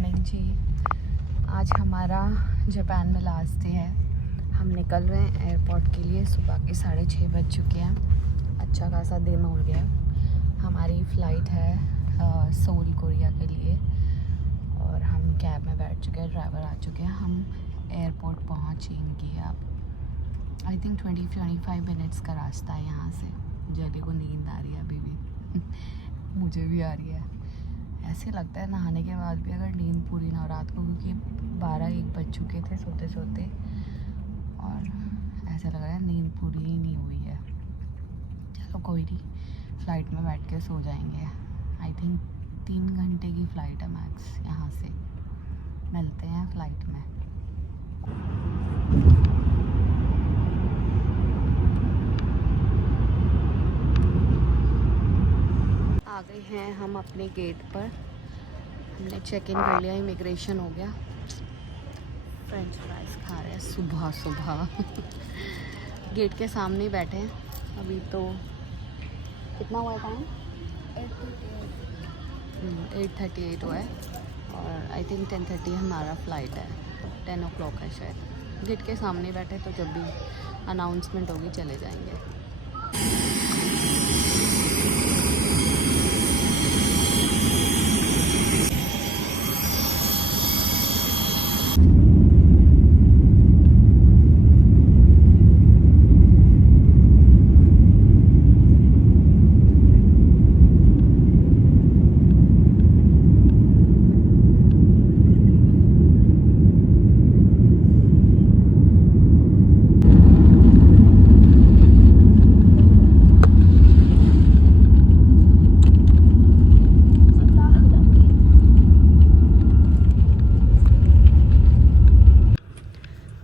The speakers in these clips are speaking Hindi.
मॉर्निंग जी। आज हमारा जापान में लास्ट डे है। हम निकल रहे हैं एयरपोर्ट के लिए। सुबह के 6:30 बज चुके हैं। अच्छा खासा दिन हो गया। हमारी फ़्लाइट है सोल कोरिया के लिए और हम कैब में बैठ चुके हैं। ड्राइवर आ चुके हैं। हम एयरपोर्ट पहुँचेंगे अब। आई थिंक 20-25 मिनट्स का रास्ता है यहाँ से। जल्दी को नींद आ रही है अभी भी मुझे भी आ रही है। ऐसे लगता है नहाने के बाद भी अगर नींद पूरी ना हो रात को, क्योंकि 12-1 बज चुके थे सोते सोते और ऐसा लग रहा है नींद पूरी ही नहीं हुई है। चलो कोई नहीं, फ़्लाइट में बैठ के सो जाएंगे। आई थिंक 3 घंटे की फ़्लाइट है मैक्स यहाँ से। मिलते हैं फ़्लाइट में। आ गए हैं हम अपने गेट पर। हमने चेक इन कर लिया, इमिग्रेशन हो गया। फ्रेंच फ्राइज खा रहे हैं सुबह सुबह गेट के सामने ही बैठे हैं। अभी तो कितना हुआ टाइम? 8:38 हुआ है और आई थिंक 10:30 हमारा फ़्लाइट है। 10 o'clock है शायद। गेट के सामने बैठे तो जब भी अनाउंसमेंट होगी चले जाएंगे।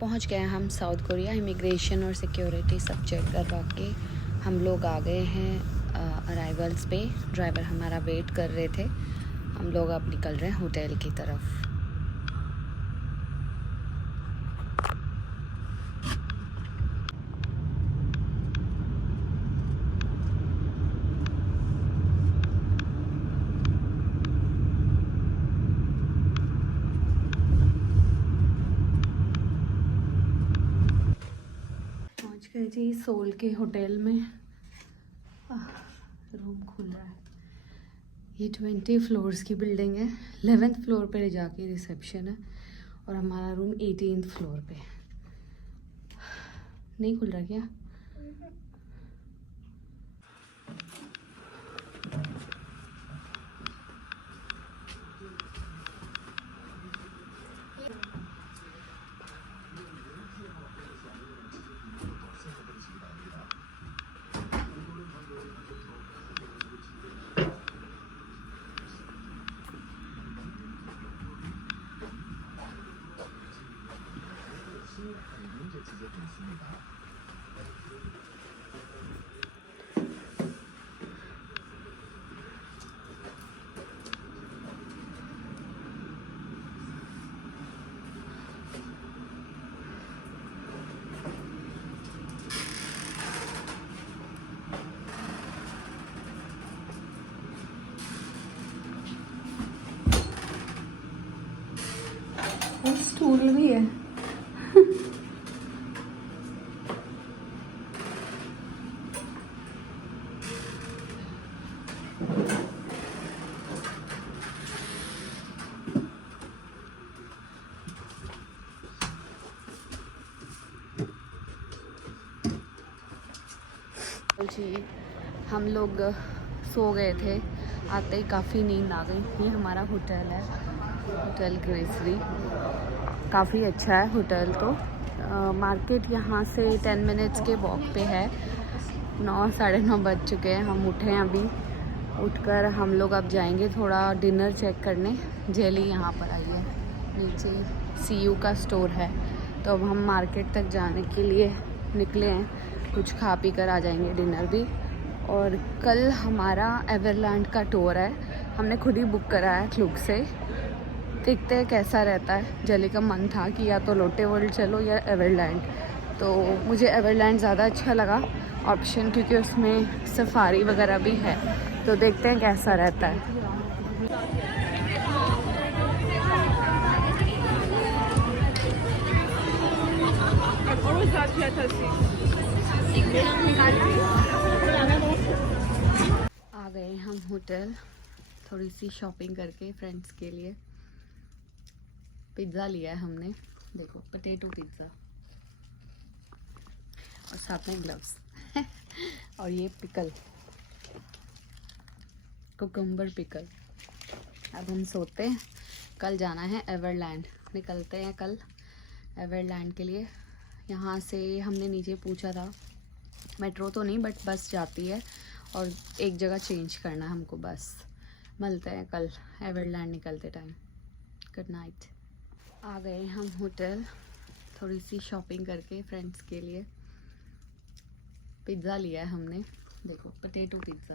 पहुंच गए हम साउथ कोरिया। इमिग्रेशन और सिक्योरिटी सब चेक करवा के हम लोग आ गए हैं अराइवल्स पे। ड्राइवर हमारा वेट कर रहे थे। हम लोग अब निकल रहे हैं होटल की तरफ। गए जी सोल के होटल में। रूम खुल रहा है। ये 20 फ्लोर्स की बिल्डिंग है। 11th फ्लोर पे जाके रिसेप्शन है और हमारा रूम 18th फ्लोर पे। नहीं खुल रहा क्या? स्टूल भी है जी। हम लोग सो गए थे, आते ही काफ़ी नींद आ गई। ये हमारा होटल है, होटल ग्रेसरी। काफ़ी अच्छा है होटल तो। मार्केट यहाँ से 10 मिनट्स के वॉक पे है। 9 साढ़े 9 बज चुके हैं। हम उठे हैं अभी। उठकर हम लोग अब जाएंगे थोड़ा डिनर चेक करने। जेली यहाँ पर आई है। नीचे CU का स्टोर है तो अब हम मार्केट तक जाने के लिए निकले हैं। कुछ खा पी कर आ जाएंगे डिनर भी। और कल हमारा एवरलैंड का टूर है। हमने खुद ही बुक करा है क्लूक से। देखते हैं कैसा रहता है। जली का मन था कि या तो लोटे वर्ल्ड चलो या एवरलैंड, तो मुझे एवरलैंड ज़्यादा अच्छा लगा ऑप्शन, क्योंकि उसमें सफारी वगैरह भी है। तो देखते हैं कैसा रहता है। आ गए हम होटल, थोड़ी सी शॉपिंग करके फ्रेंड्स के लिए। पिज़्ज़ा लिया है हमने, देखो पोटैटो पिज़्ज़ा, और साथ में ग्लव्स और ये पिकल, कुकुम्बर पिकल। अब हम सोते हैं, कल जाना है एवरलैंड, निकलते हैं कल एवरलैंड के लिए। यहाँ से हमने नीचे पूछा था, मेट्रो तो नहीं बट बस जाती है, और एक जगह चेंज करना है हमको बस। मिलते हैं कल एवरलैंड निकलते टाइम। Good night. आ गए हम होटल, थोड़ी सी शॉपिंग करके फ्रेंड्स के लिए। पिज़्ज़ा लिया है हमने, देखो पोटैटो पिज़्ज़ा,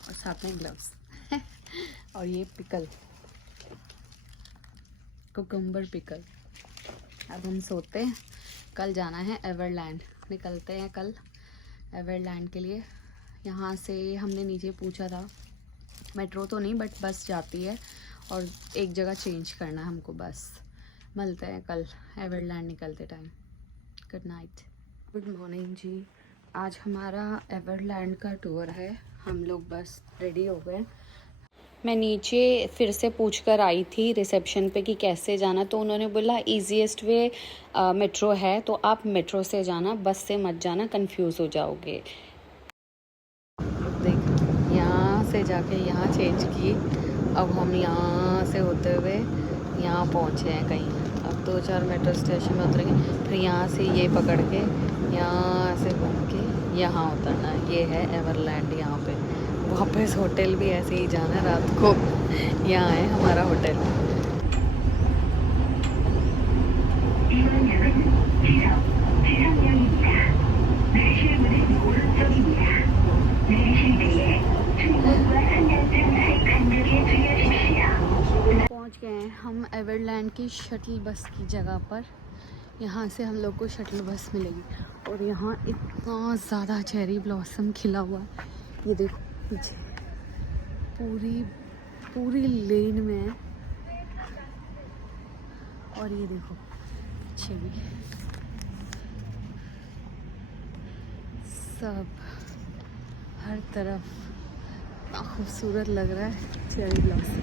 और साथ में ग्लव्स और ये पिकल, कुकुम्बर पिकल। अब हम सोते हैं, कल जाना है एवरलैंड, निकलते हैं कल एवरलैंड के लिए। यहाँ से हमने नीचे पूछा था, मेट्रो तो नहीं बट बस जाती है, और एक जगह चेंज करना है हमको बस। मिलते हैं कल एवरलैंड निकलते time. Good night. Good morning जी। आज हमारा एवरलैंड का टूर है, हम लोग बस रेडी हो गए। मैं नीचे फिर से पूछ कर आई थी रिसेप्शन पे कि कैसे जाना, तो उन्होंने बोला ईजीएस्ट वे मेट्रो है, तो आप मेट्रो से जाना, बस से मत जाना, कंफ्यूज हो जाओगे। देख, यहाँ से जाके यहाँ चेंज की, अब हम यहाँ से होते हुए यहाँ पहुँचे हैं कहीं। अब 2-4 मेट्रो स्टेशन में उतरेंगे, फिर यहाँ से ये पकड़ के यहाँ से घूम के यहाँ उतरना। ये है एवरलैंड। यहाँ पे वापस होटल भी ऐसे ही जाना है रात को। यहाँ है हमारा होटल। पहुँच गए हैं हम एवरलैंड की शटल बस की जगह पर। यहाँ से हम लोग को शटल बस मिलेगी, और यहाँ इतना ज़्यादा चेरी ब्लॉसम खिला हुआ है। ये देखो पीछे पूरी लेन में है, और ये देखो पीछे भी सब, हर तरफ इतना खूबसूरत लग रहा है चेरी ब्लॉसम।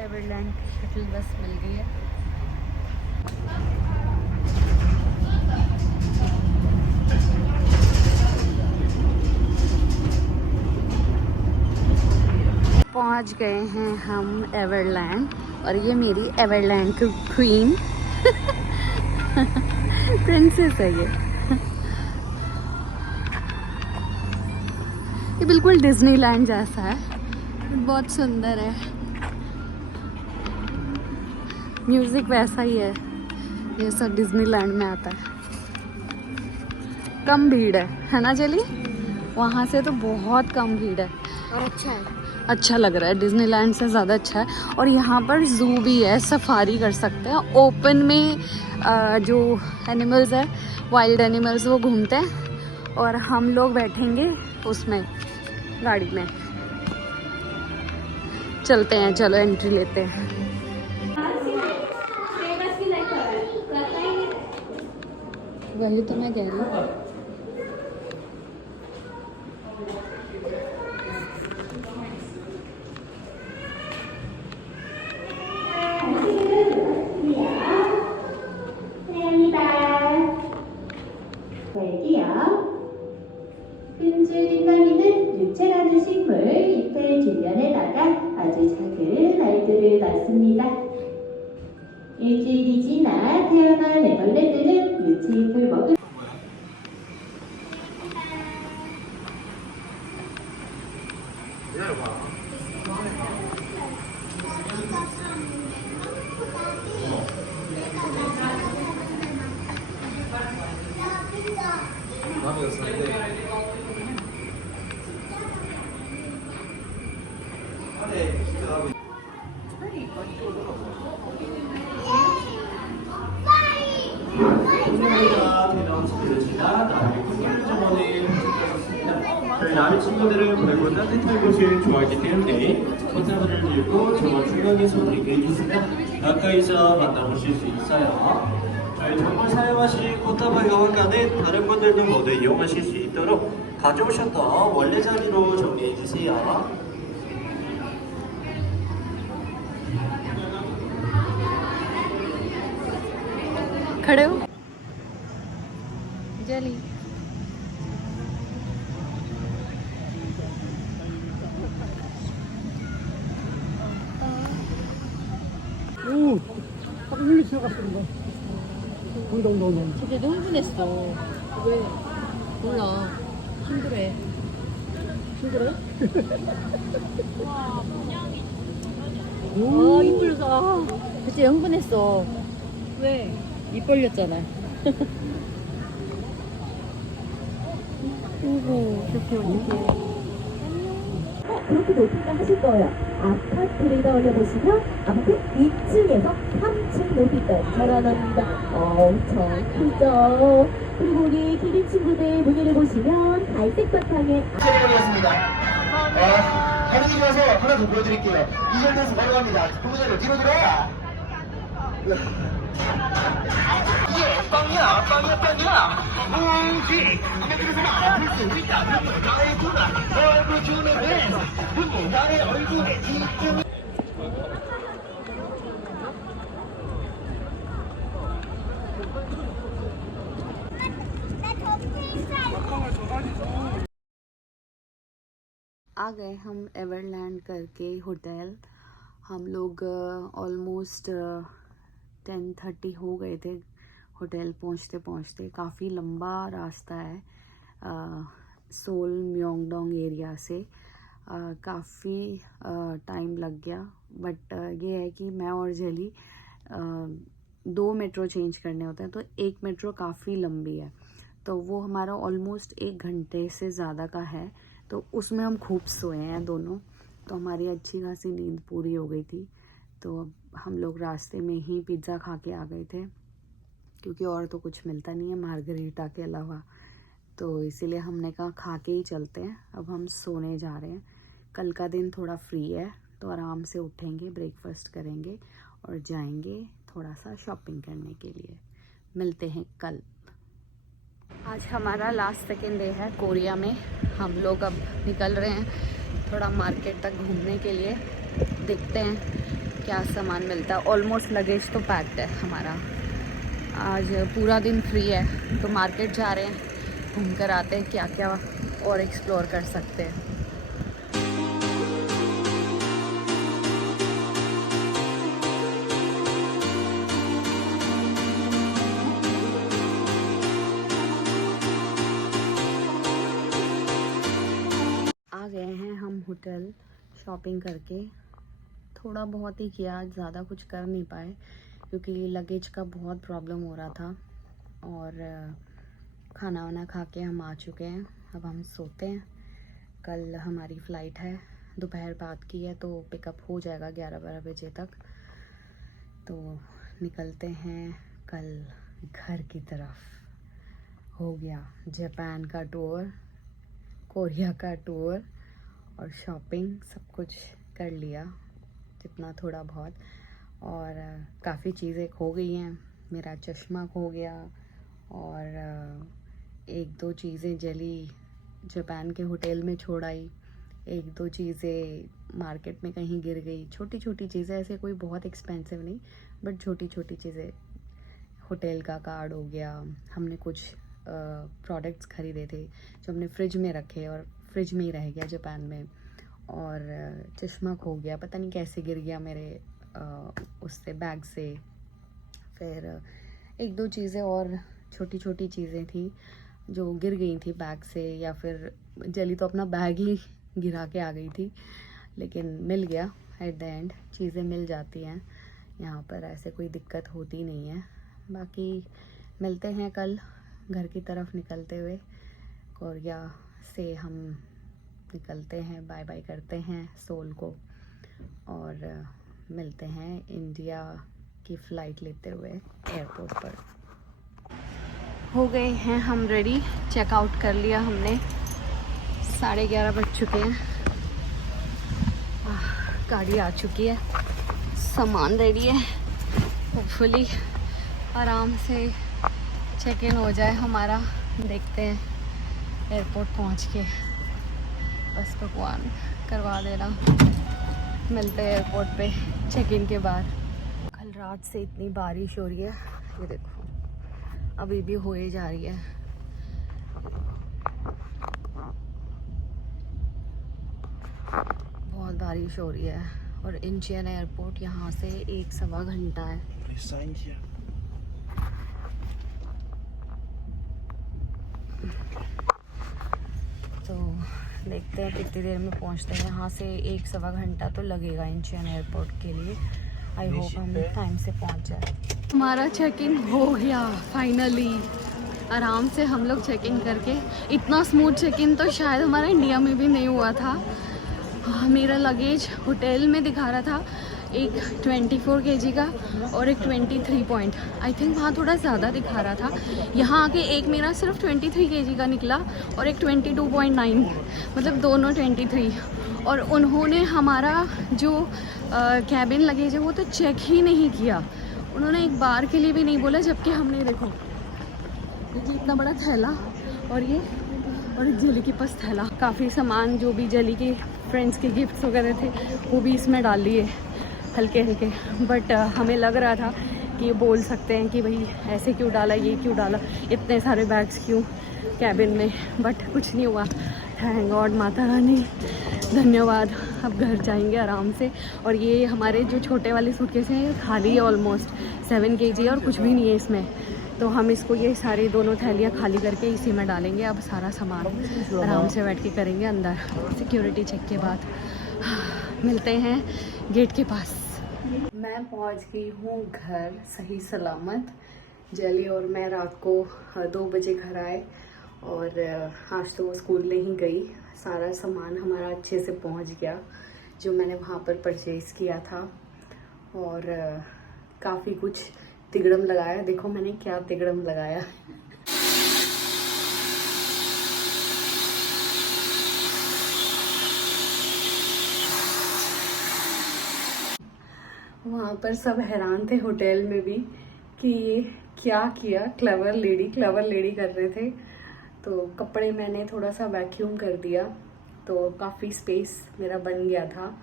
एवरलैंड की शटल बस मिल गई है। पहुंच गए हैं हम एवरलैंड, और ये मेरी एवरलैंड की क्वीन प्रिंसेस है ये बिल्कुल डिज्नीलैंड जैसा है, बहुत सुंदर है। म्यूजिक वैसा ही है, ये सब डिज्नीलैंड में आता है। कम भीड़ है ना चली? वहाँ से तो बहुत कम भीड़ है, और अच्छा है, अच्छा लग रहा है, डिज्नीलैंड से ज़्यादा अच्छा है। और यहाँ पर जू भी है, सफारी कर सकते हैं ओपन में। जो एनिमल्स है, वाइल्ड एनिमल्स, वो घूमते हैं, और हम लोग बैठेंगे उसमें, गाड़ी में। चलते हैं, चलो एंट्री लेते हैं। वही तो मैं कह रही हूँ। 끈질긴나무는 유채라는 식물 잎의 뒷면에다가 아주 작은 알들을 낳습니다. 일주일이 지나 태어난 애벌레들은 유채잎을 먹을 저희 나비치 친구들은 밝고 따뜻한 곳을 좋아하기 때문에 꽃다발을 들고 저와 중앙의 손을 이끌어주시면 가까이서 만나보실 수 있어요. 저희 정말 사용하신 꽃다발 여왕관은 다른 분들도 모두 이용하실 수 있도록 가져오셨던 원래 자리로 정리해주세요. खड़े हो जली 오, 하루 종일 지나갔습니다. 너무. 근데 너무 흥분했어. 왜? 몰라. 힘들해. 힘들어요? 아, 힘들다. 그치, 흥분했어. 왜? 입 벌렸잖아. 오고, 이렇게 어떡해. 그렇게 높이가 하실 거예요. 아파트를 올려보시면 아파트 2층에서 3층 높이까지 자라납니다. 엄청 크죠? 그리고 우리 기린 친구들 무늬를 보시면 갈색 바탕에 세레머니였습니다. 반응이 좋아서 하나 더 보여드릴게요. 이절돼서 바로 갑니다. 후보자를 뒤로 들어와. 예, 빵이야. 뭉치. 내들어서는 아플 수 있다. 나의 누나. 얼굴 주는 왼. 나의 얼굴에 집중. आ गए हम एवरलैंड करके होटल। हम लोग ऑलमोस्ट 10:30 हो गए थे होटल पहुंचते पहुंचते। काफ़ी लंबा रास्ता है सोल म्योंगडोंग एरिया से। काफ़ी टाइम लग गया, बट ये है कि मैं और जेली 2 मेट्रो चेंज करने होते हैं, तो एक मेट्रो काफ़ी लंबी है, तो वो हमारा ऑलमोस्ट 1 घंटे से ज़्यादा का है। तो उसमें हम खूब सोए हैं दोनों, तो हमारी अच्छी खासी नींद पूरी हो गई थी। तो अब हम लोग रास्ते में ही पिज़्ज़ा खा के आ गए थे, क्योंकि और तो कुछ मिलता नहीं है मार्गरीटा के अलावा, तो इसीलिए हमने कहा खा के ही चलते हैं। अब हम सोने जा रहे हैं। कल का दिन थोड़ा फ्री है, तो आराम से उठेंगे, ब्रेकफास्ट करेंगे और जाएंगे थोड़ा सा शॉपिंग करने के लिए। मिलते हैं कल। आज हमारा लास्ट सेकेंड डे है कोरिया में। हम लोग अब निकल रहे हैं थोड़ा मार्केट तक घूमने के लिए। देखते हैं क्या सामान मिलता है। ऑलमोस्ट लगेज तो पैक्ड है हमारा। आज पूरा दिन फ्री है, तो मार्केट जा रहे हैं, घूम कर आते हैं क्या क्या और एक्सप्लोर कर सकते हैं। आ गए हैं हम होटल शॉपिंग करके। थोड़ा बहुत ही किया, ज़्यादा कुछ कर नहीं पाए क्योंकि लगेज का बहुत प्रॉब्लम हो रहा था। और खाना वाना खा के हम आ चुके हैं। अब हम सोते हैं। कल हमारी फ़्लाइट है, दोपहर बाद की है, तो पिकअप हो जाएगा 11-12 बजे तक। तो निकलते हैं कल घर की तरफ। हो गया जापान का टूर, कोरिया का टूर और शॉपिंग, सब कुछ कर लिया जितना थोड़ा बहुत। और काफ़ी चीज़ें खो गई हैं। मेरा चश्मा खो गया और 1-2 चीज़ें जेली जापान के होटल में छोड़ आई। 1-2 चीज़ें मार्केट में कहीं गिर गई। छोटी छोटी चीज़ें, ऐसे कोई बहुत एक्सपेंसिव नहीं, बट छोटी छोटी चीज़ें। होटल का कार्ड हो गया। हमने कुछ प्रोडक्ट्स ख़रीदे थे जो हमने फ्रिज में रखे और फ्रिज में ही रह गया जापान में। और चश्मा खो गया, पता नहीं कैसे गिर गया मेरे उससे बैग से। फिर 1-2 चीज़ें और छोटी छोटी चीज़ें थी जो गिर गई थी बैग से, या फिर जली तो अपना बैग ही गिरा के आ गई थी, लेकिन मिल गया एट द एंड। चीज़ें मिल जाती हैं यहाँ पर, ऐसे कोई दिक्कत होती नहीं है। बाकी मिलते हैं कल घर की तरफ निकलते हुए। कोरिया से हम निकलते हैं, बाय बाय करते हैं सोल को और मिलते हैं इंडिया की फ़्लाइट लेते हुए एयरपोर्ट पर। हो गए हैं हम रेडी, चेकआउट कर लिया हमने। 11:30 बज चुके हैं। गाड़ी आ चुकी है, सामान रेडी है। होपफुली आराम से चेक इन हो जाए हमारा। देखते हैं एयरपोर्ट पहुंच के, बस भगवान करवा देना। मिलते हैं एयरपोर्ट पे चेक इन के बाद। कल रात से इतनी बारिश हो रही है, ये देखो अभी भी हो ही जा रही है। बहुत बारिश हो रही है और इंचियन एयरपोर्ट यहाँ से 1-1.25 घंटा है। तो देखते हैं कितनी देर में पहुँचते हैं। यहाँ से 1-1.25 घंटा तो लगेगा इंचियन एयरपोर्ट के लिए। आई होप हम टाइम से पहुँच जाए। हमारा चेक इन हो गया फाइनली। आराम से हम लोग चेक इन करके, इतना स्मूथ चेक इन तो शायद हमारा इंडिया में भी नहीं हुआ था। मेरा लगेज होटल में दिखा रहा था एक 24 kg का और एक 23 पॉइंट, आई थिंक वहाँ थोड़ा ज़्यादा दिखा रहा था। यहाँ आके एक मेरा सिर्फ 23 kg का निकला और एक 22.9, मतलब दोनों 23। और उन्होंने हमारा जो कैबिन लगेज है वो तो चेक ही नहीं किया। उन्होंने एक बार के लिए भी नहीं बोला, जबकि हमने देखो ये इतना बड़ा थैला और ये और एक जेली के पास थैला, काफ़ी सामान जो भी जेली के फ्रेंड्स के गिफ्ट्स वगैरह थे वो भी इसमें डाल लिए हल्के हल्के। बट हमें लग रहा था कि ये बोल सकते हैं कि भाई ऐसे क्यों डाला, ये क्यों डाला, इतने सारे बैग्स क्यों कैबिन में। बट कुछ नहीं हुआ, थैंक गॉड, माता रानी धन्यवाद। अब घर जाएंगे आराम से। और ये हमारे जो छोटे वाले सूटकेस हैं खाली है, ऑलमोस्ट 7 kg और कुछ भी नहीं है इसमें। तो हम इसको ये सारी दोनों थैलियाँ खाली करके इसी में डालेंगे। अब सारा सामान आराम से बैठ के करेंगे अंदर सिक्योरिटी चेक के बाद। मिलते हैं गेट के पास। मैं पहुंच गई हूँ घर सही सलामत। जेली और मैं रात को 2 बजे घर आए और आज तो वो स्कूल नहीं गई। सारा सामान हमारा अच्छे से पहुंच गया जो मैंने वहाँ पर परचेज़ किया था। और काफ़ी कुछ तिगड़म लगाया। देखो मैंने क्या तिगड़म लगाया। वहाँ पर सब हैरान थे होटल में भी कि ये क्या किया, क्लेवर लेडी कर रहे थे। तो कपड़े मैंने थोड़ा सा वैक्यूम कर दिया तो काफ़ी स्पेस मेरा बन गया था।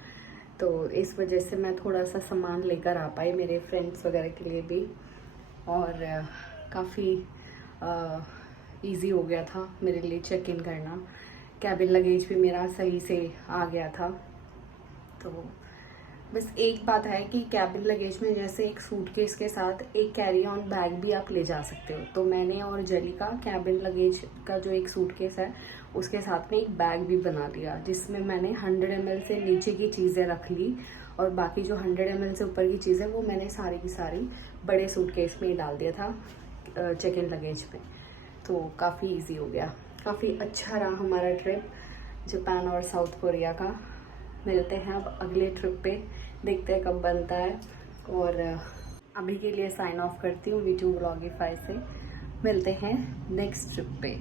तो इस वजह से मैं थोड़ा सा सामान लेकर आ पाई मेरे फ्रेंड्स वगैरह के लिए भी। और काफ़ी इजी हो गया था मेरे लिए चेक इन करना। कैबिन लगेज भी मेरा सही से आ गया था। तो बस एक बात है कि कैबिन लगेज में जैसे एक सूटकेस के साथ एक कैरी ऑन बैग भी आप ले जा सकते हो। तो मैंने और जेली का कैबिन लगेज का जो एक सूटकेस है उसके साथ में एक बैग भी बना लिया, जिसमें मैंने 100 ml से नीचे की चीज़ें रख ली और बाकी जो 100 ml से ऊपर की चीज़ें वो मैंने सारी की सारी बड़े सूटकेस में ही डाल दिया था चेक इन लगेज में। तो काफ़ी ईजी हो गया। काफ़ी अच्छा रहा हमारा ट्रिप जापान और साउथ कोरिया का। मिलते हैं अब अगले ट्रिप पे, देखते हैं कब बनता है। और अभी के लिए साइन ऑफ करती हूँ V2 Vlogify से। मिलते हैं नेक्स्ट ट्रिप पे।